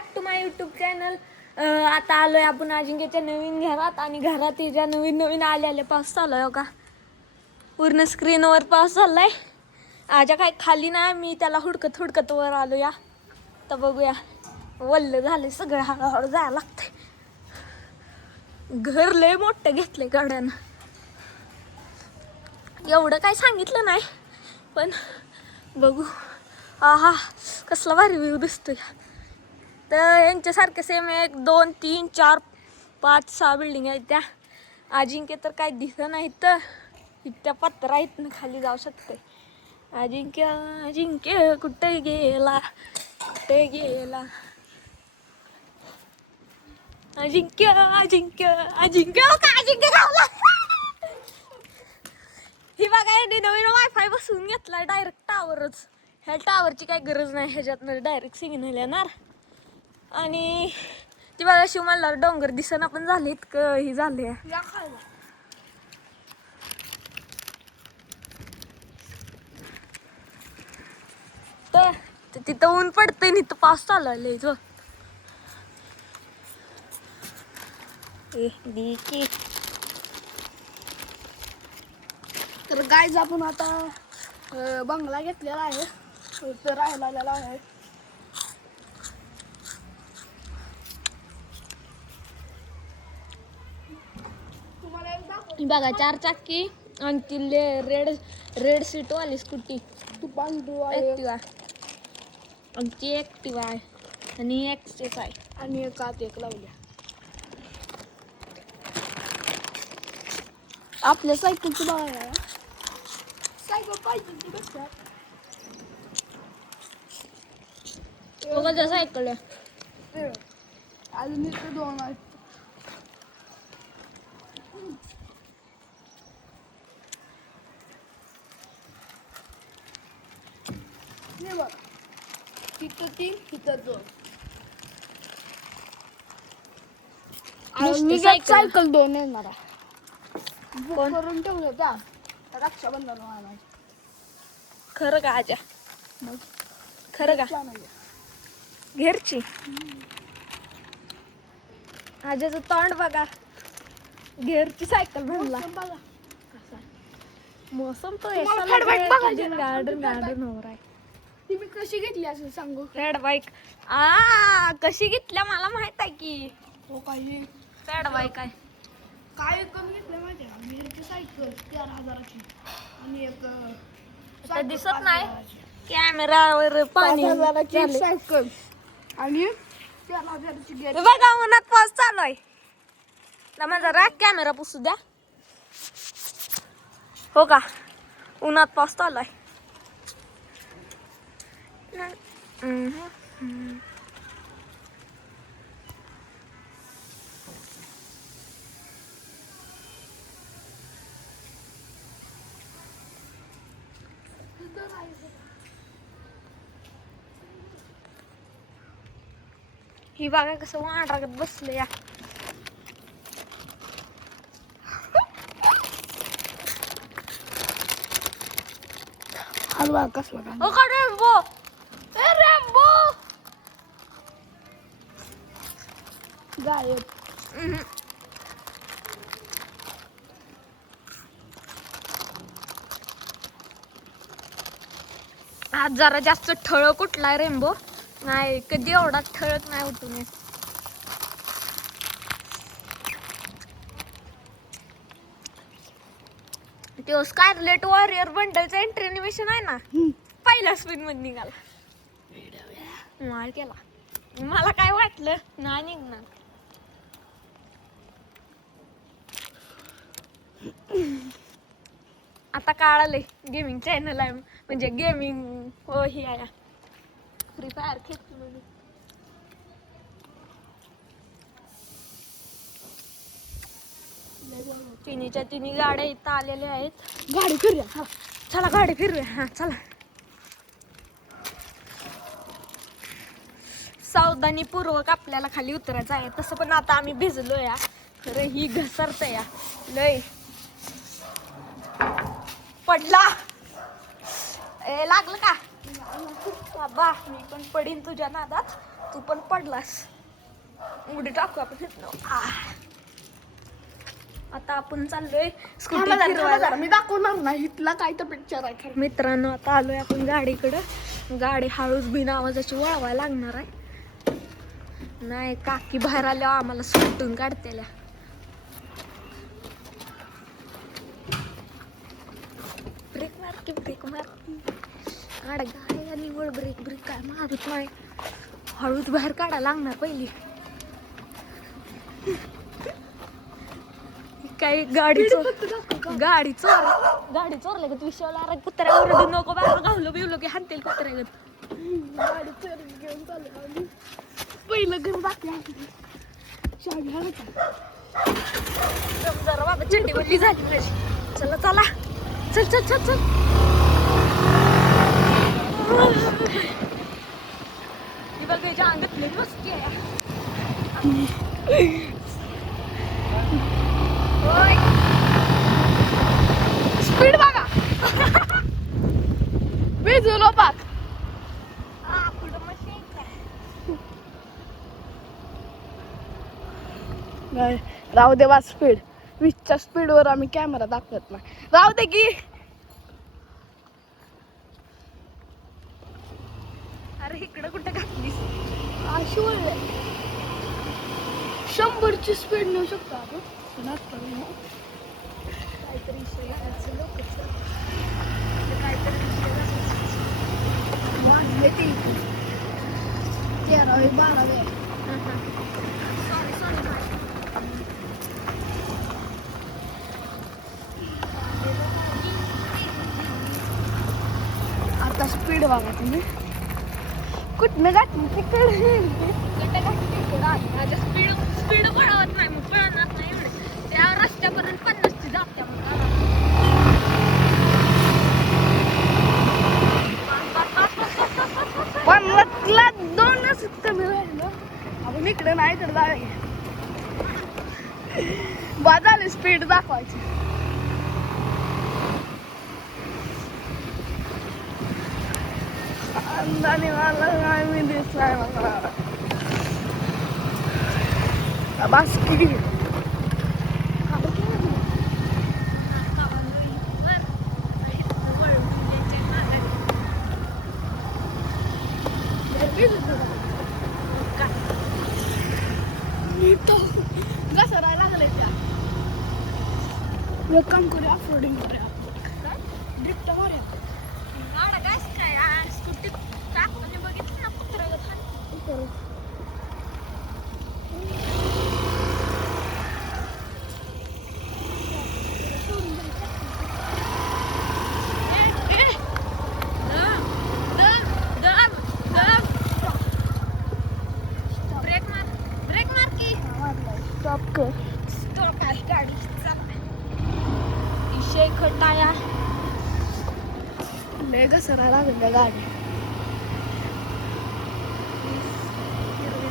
Back to my YouTube channel. आता आलोय आपण अजिंक्यच्या नवीन घरात आणि घरात तिच्या नवीन नवीन आलेले पाऊस चालू आहे का पूर्ण स्क्रीनवर पाऊस चाललाय. आजा काय खाली नाही मी त्याला हुडकत हुडकत वर आलो या तर बघूया वल्ल झाले सगळं हळूहळू जायला लागतंय. घर लय मोठं घेतलंय गाड्यानं एवढं काय सांगितलं नाही पण बघू. आहा कसला भारी व्ह्यू दिसतोय. तर यांच्यासारखे सेम 1 2 3 4 5 6 बिल्डिंग आहेत त्या. अजिंक्य तर काय दिसत नाही तर इतक्या पत्रा इथनं खाली जाऊ शकते. अजिंक्य अजिंक्य कुठे गेला कुठे गेला अजिंक्य अजिंक्य अजिंक्य का अजिंक्य गावला. ही बघा यांनी नवीन वायफाय बसवून घेतला डायरेक्ट टावरच. ह्या टावरची काही गरज नाही ह्याच्यातनं डायरेक्ट सिग्नल येणार. आणि ती बघा शिवमाला डोंगर दिसना पण झाले इतकं ही झाले. तर तिथं ऊन पडतंय नाही तर पाऊस चालू आहे जो. तर गाईज आपण आता बंगला घेतलेला आहे तर राहायला आहे. बघा 4 चाकी आणि ती रेड सीट वाली स्कूटी ऍक्टिवा आमची ऍक्टिवा आहे आणि एक्सेस आहे आणि एकात एक लावल्या. आपल्या सायकलची बघायला सायकल पाहिजे ती कसं बघा सायकल आहे. अजून इथे 2 आहेत. हे बघ तिथं 3 तिथं 2. नुसती सायकल 2 येणार आहे. बुक करून ठेवलं त्या रक्षाबंधन आणायचं. खरं का आजा खरं का घेरची आजाचं तोंड बघा घेरची सायकल म्हणला. बघा मौसम तो गार्डन हो रहा है. तुम्ही कशी घेतली असं सांगू. रेड बाईक कशी घेतल्या मला माहित आहे की. हो काही रेड बाईक आहे. काय कमी घेतलं माहिती आहे. मेरची सायकल 13,000ची आणि एक आता दिसत नाही कॅमेरावर पाणी 5,000ची सायकल आणि 13,000ची गेट. बघा उन्हात पाऊस चालू आहे. माझा राग कॅमेरा पुसू द्या. हो का उन्हात पाऊस चालू आहे. ही बघा कसं वाटागत बसलं या. हलवा कसला का हो का रेम्बो रेम्बो गायब. आज जरा जास्त ठळक उठलाय रेम्बो. नाही कधी एवढा ठळक नाही उठून येत. तो स्कारलेट वॉरियर बंडलचं एंट्री एनिमेशन आहे ना पहिल्या स्पीड मध्ये निघाला. मार केला मला काय वाटलं नाही निघणार. आता कळालंय गेमिंग चॅनल आहे म्हणजे गेमिंग हो ही आहे फ्री फायर खेळतो म्हणून. तिन्हीच्या तिन्ही गाड्या इथं आलेल्या आहेत. गाडी फिरूया. हा चला गाडी फिरूया. हा चला सावधानीपूर्वक आपल्याला खाली उतरायचं आहे. तसं पण आता आम्ही भिजलो या खरं ही घसरत या लय पडला. लागलं का बाबा मी पण पडीन तुझ्या नादात, तू पण पडलास. उडी टाकू आपण इथनं. आता आपण चाललोय स्कूटी फिरवायला. मी दाखवणार नाही इथला काय तर पिक्चर आहे खरं. मित्रांनो आता आलोय आपण गाडीकडं. गाडी हळूच बिन आवाजाची वळवायला लागणार आहे. नाही काकी बाहेर आल्या आम्हाला सुटून काढतेल्या. ब्रेक मार की ब्रेक मार. गाडी निवड ब्रेक ब्रेक काय मारत नाही. हळूच बाहेर काढायला लागणार पहिली. काही गाडी चोरले का विषयाला कुत्र्या ओरडू नको बाहेर घावलं बिवलं की हाणतील कुत्र्यागत. गाडी चोरून घेऊन चालू आम्ही. पहिलं घर बाकी जरा बाबा चड्डी बदली झाली माझी. चला चला चल चल चल चल. ही बघ याच्या अंगातली मस्ती आहे. स्पीड बघा. भिजलो पाक. नाही राहू दे बा स्पीड. 20च्या स्पीडवर आम्ही कॅमेरा दाखवत नाही. राहू दे की. अरे इकडं कुठं घातलीस? अशी बोलले 100ची स्पीड नेऊ शकतो आपण. काहीतरी विषय घालायचं लोकच. काहीतरी विषय माहिती 13वी 12वी. Sorry sorry bye. आता स्पीड बघा तुम्ही. कुठनं गाठी तिकडे माझ्या स्पीड पळवत नाही मग पळणार नाही एवढे. त्या रस्त्यापर्यंत 50ची जात्या मग 2च कमी राहिलं. आपण इकडे नाही तर जाऊया. बाजाले स्पीड दाखवायची. अंदाने मला काय मी दिसलाय मला. बस की घसरायला लागले त्या. एक काम करूया ऑफरोडिंग करूया. ड्रिफ्ट मारूया. स्कूटी टाकून बघितलं ना कुत्र्यागत हाण. स्टॉप कर. स्टॉप आहे गाडी. विषय खटाया. लय घसरायला लागल्या गाडी.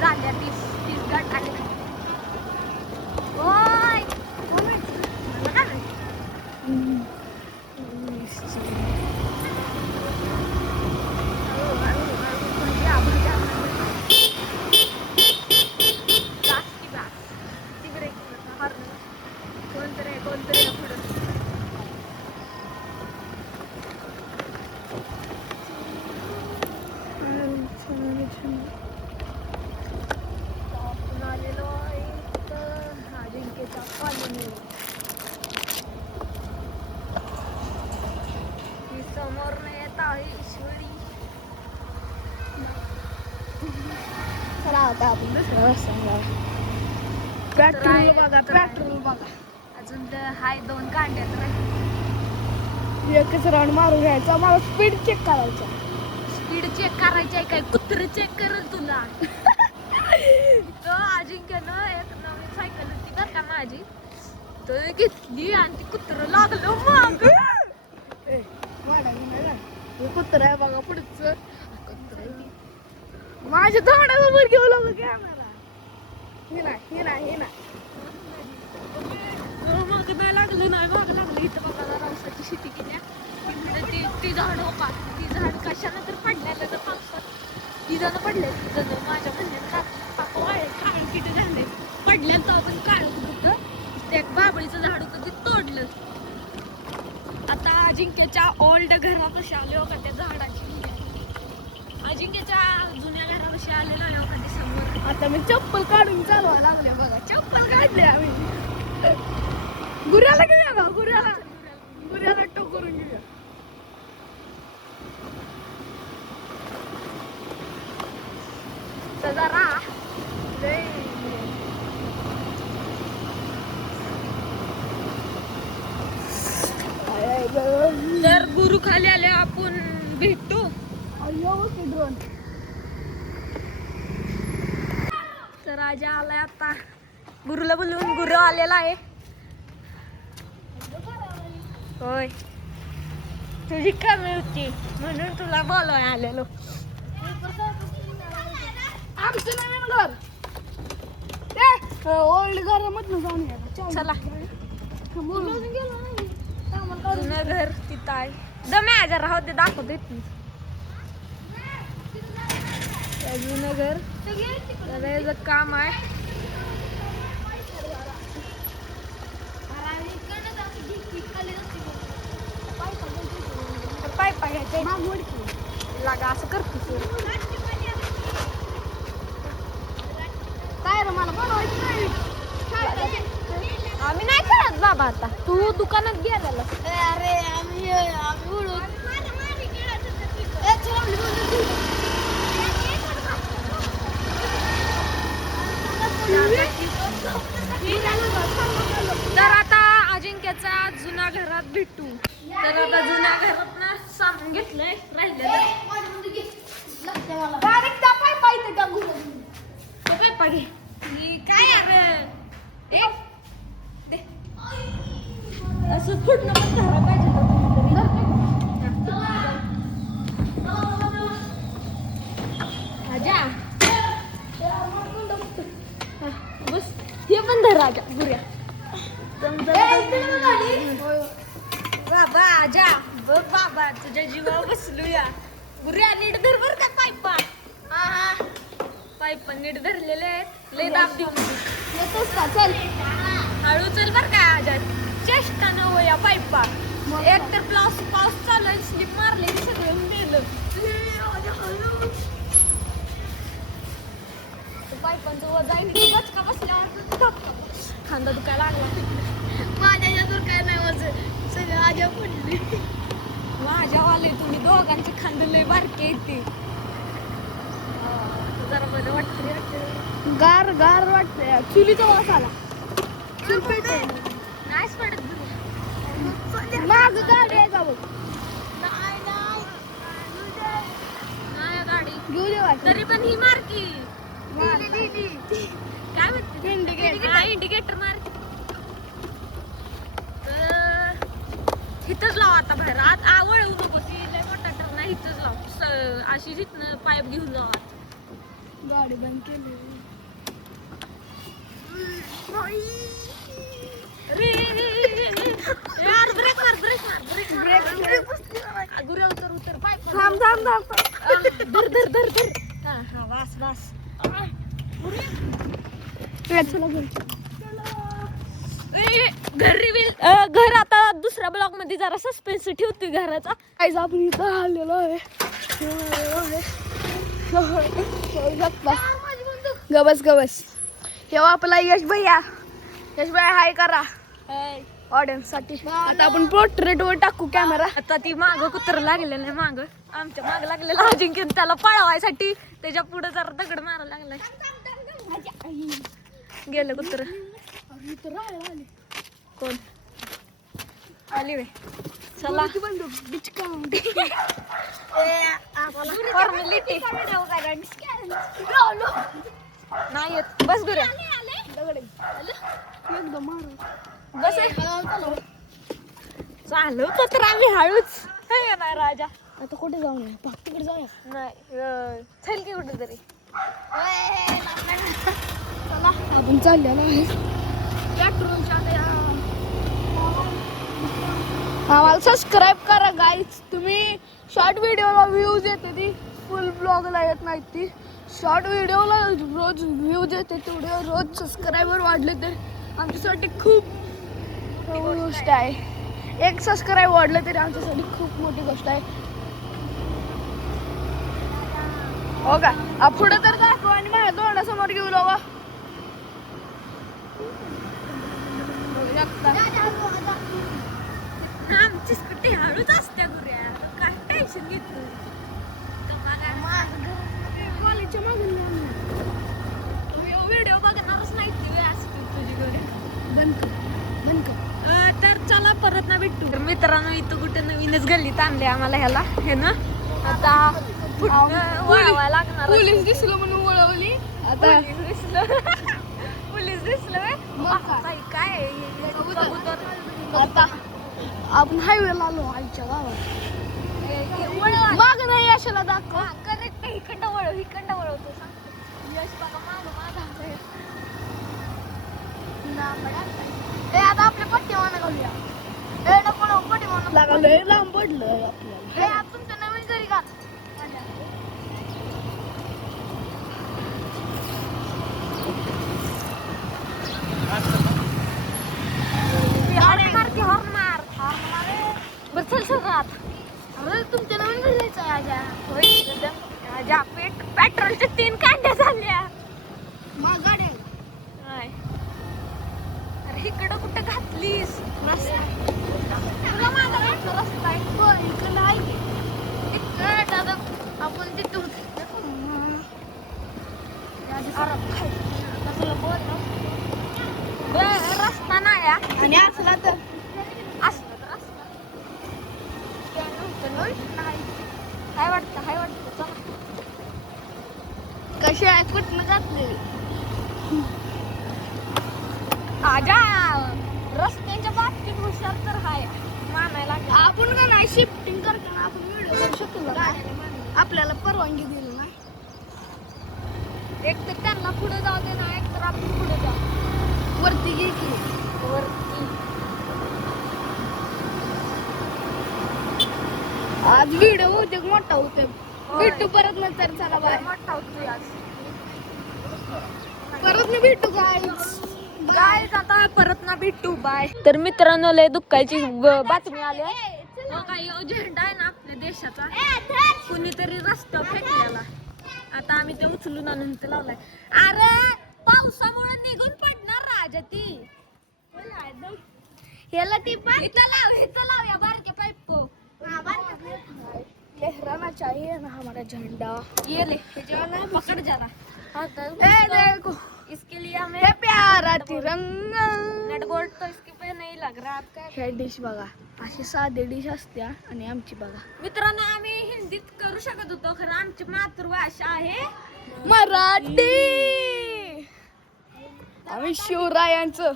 झाल्या 30 गाठ आले. ओय मला काय माहिती? कोणतरी पुढं. आपण आलेलो अजिंक्यच्या कॉलनीवर. ही समोर येत आहे ईश्वरी. चला आता आपण दुसऱ्या रस्त्याला. पेट्रोल बघा पेट्रोल बघा. अजून तर हाय 2 कांड्यात राहील. एकच राऊंड मारून घ्यायचा. मला स्पीड चेक करायचा. स्पीड चेक करायची आहे काय? कुत्र चेक करेल तुला. तो अजिंक्यनं एक नवीन सायकल होती बरं का माझी. तो घेतली आणि ती कुत्र लागलं माग. हे कुत्र आहे बघा पुढचं. माझ्या तोंडासमोर घेऊ लागलो कॅमेरा. हे नाही माग नाही लागलं नाही माग लागलं. इथं बघा रावसाची शेती केल्या. ती झाड हो का, ती झाड कशानं तर पडलेलं तर पावसात ती जण पडले, ती जण माझ्या म्हणण्यात कापा वाळे काळ किट झाले पडल्यानं तर आपण काढत होतं. ते एक बाबळीचं झाड होतं ते तोडलं. आता अजिंक्यच्या ओल्ड घरापाशी आले हो का त्या झाडाची, अजिंक्यच्या जुन्या घरापाशी आले ना हो का ते समोर. आता मी चप्पल काढून चालवा लागले बघा. चप्पल काढले आम्ही. गुऱ्याला घेऊया का? गुऱ्याला टोकरून घेऊया. तर जरा तर गुरु खाली आले आपण भेटू. ड्रोन तर राजा आलाय आता, गुरुला बोलवून गुरु आलेला आहे. होय तुझी कमी होती म्हणून तुला बोलवाय आलेलो. आमचं नवीन घर ते ओल्ड घरामधनं जाऊन या. चला बोलून गेलो नाही. जुनं घर तिथं आहे. दमे आजार राहू दे, दाखवतो इथून जुनं घर. त्याला याचं काम आहे. पायपा घ्यायचे लागा असं करतो काय रे मला बनवायचं नाही. आम्ही नाही करत बाबा. आता तू दुकानात गेलेला. अरे आम्ही उडून तर आता अजिंक्यचा जुना घरात भेटू. तर आता जुन्या घरात ना सामान घेतलंय राहिलेलं. पायपा घे. काय अरे असं फुटणं पण धरा पाहिजे राजा. बस हे पण धर राजा बुऱ्या. बाबा आजा बघ बाबा तुझ्या जीवावर बसलूया. बुऱ्या नीट धर बर का पायपा. पाईप नीट धरलेले आहेत. लय दाब देऊ येतोस का? चल हळू चल बर का आजा. चेष्टा न हो या पाईपा. एक तर पाऊस चालू आहे, स्लिप मारले सगळं मेलं. पाईपांचं वजन गचका बसल्यावर खांदा दुखायला लागला. माझ्या यातून काय नाही माझं सगळं आजा पडली. माझ्या वाले तुम्ही दोघांचे खांदे लय बारके येते. जरा बरं वाटतं. गार गार वाटतंय. चुलीचा वास आला. चूल पेटते नाहीच पडत. माग गाडी आहे का बघ. नाही गाडी घेऊ दे वाटत. तरी पण ही मारकी काय म्हणते इंडिकेटर मार. इथंच लाव आता बाहेर. आत आवड येऊ नको. ती लय मोठा टर्न नाही. इथंच लाव. अशी तिथनं पाईप घेऊन जाऊ. गाडी बंद केली. यार ब्रेक मार. गुऱ्या उतर पाईप. थांब थांब थांब. धर. हा वास. चला घर रिव्हील. घर आता दुसऱ्या ब्लॉक मध्ये जरा सस्पेन्स ठेवतोय घराचा. काहीच आपण इथं आलेलो आहे. गबस हे आपला यश भैया हाय करा ऑडियन्स साठी. आता आपण पोर्ट्रेट वर टाकू कॅमेरा. आता ती माग कुत्र लागलेलं आहे. माग आमच्या माग लागलेलं अजिंक्य त्याला पळवायसाठी त्याच्या पुढे जरा दगड मारायला लागलाय. गेलं कुत्र. कोण आली वे. चला फॉर्मॅलिटी नाही येत. बस गुऱ्या एकदम बस. चालवतो तर आम्ही हळूच. हे ना राजा. आता कुठे जाऊ नये. तिकडे जाऊया. नाही चल की कुठे तरी. आपण चाललेलो आहे पेट्रोलच्या आम्हाला सबस्क्राईब करा गाईज. तुम्ही शॉर्ट व्हिडिओला व्ह्यूज येते ती, फुल ब्लॉगला येत नाही ती. शॉर्ट व्हिडिओला रोज व्ह्यूज येते तेवढे रोज सबस्क्रायबर वाढले तर आमच्यासाठी खूप मोठी गोष्ट आहे. एक सबस्क्राईब वाढलं तरी आमच्यासाठी खूप मोठी गोष्ट आहे. हो का पुढे तर दाखव आणि माझ्या तोंडासमोर घेऊ लावा. आमची स्कूटी हळूच असते गुऱ्या, काय टेन्शन घेतो. कॉलेजच्या मागून व्हिडिओ बघणारच नाही तुझी घरी. तर चला परत ना भेटू. तर मित्रांनो इथं कुठे नवीनच गल्लीत आणले आम्हाला ह्याला हे ना. आता वळवायला लागणार. पोलीस दिसलं म्हणून वळवली. आता पोलीस दिसलं काय आता आपण हायवेला आलो आईच्या गावात. माग नाही यशाला दाखव. करेक्ट इकडं वळवतो सांगतो. यश बघा माझा आता आपल्या पट्टीवाना घालूया. नको पट्टीवाना लय लांब पडलं आपल्याला. तुमच्या नवीन घरी का हॉर्न मार. बरं चल राहत. अरे तुमच्या नवीन घरी जायचं आहे आजा. पेट्रोलच्या 3 कांड्या झाल्या. मग गाड्या अरे इकडं कुठं घातलीस रस्ता तुला माझा रस्ता आहे. इकडं आहे इकडं आपण तिथून रस्ता नाही आणि असला तर असलं तर रस्ता हाय वाटतं चला. कशी आहे कुठनं घातलेली. आजा रस्त्याच्या बाबतीत हुशार तर हाय मानायला लागेल. आपण का नाही शिफ्टिंग करताना आपण व्हिडिओ करू शकतो ना. आपल्याला परवानगी दिली नाही. एक तर त्यांना पुढे जाऊ दे ना, एक तर आपण पुढे जाऊ. वरती घे की वरती आज व्हिडिओ होते मोठा होते. भेटू परत नंतर. चला बाय. मोठा होतोय आज. परत मी भेटू गाय आता परत ना भेटू बाय. तर मित्रांनो लय दुःखाची बातमी आली. काही झेंडा आहे ना आपल्या देशाचा कुणीतरी रस्त्यावर फेकलेला. आता आम्ही ते उचलून आणून ते लावलाय. अरे पावसामुळे निघून पडणार राजा ती. ह्याला ती इथं लाव या बारक्या पाईप को. लहराना चाहिए ना हमारा झंडा. ये ले पकड़ जरा. ए देखो इसके लिए हमें हे प्यारा तिरंगा. नट बोल्ट तो इसके पे नहीं लग रहा. आपका हे डिश बघा अशी साधी डिश असत्या आणि आमची बघा. मित्रांनो आम्ही हिंदीत करू शकत होतो खरं आमची मातृभाषा आहे मराठी. आम्ही शिवरायांचं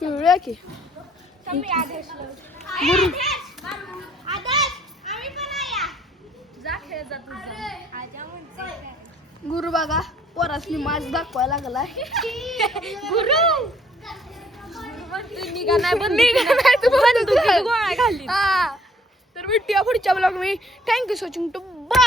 खेळूया की. गुरु बघा पोरासनी माझ दाखवायला लागलाय. गुरु निघा नाही तर भेटूया पुढच्या ब्लॉग मी. थँक्यू सचिन टू बाय.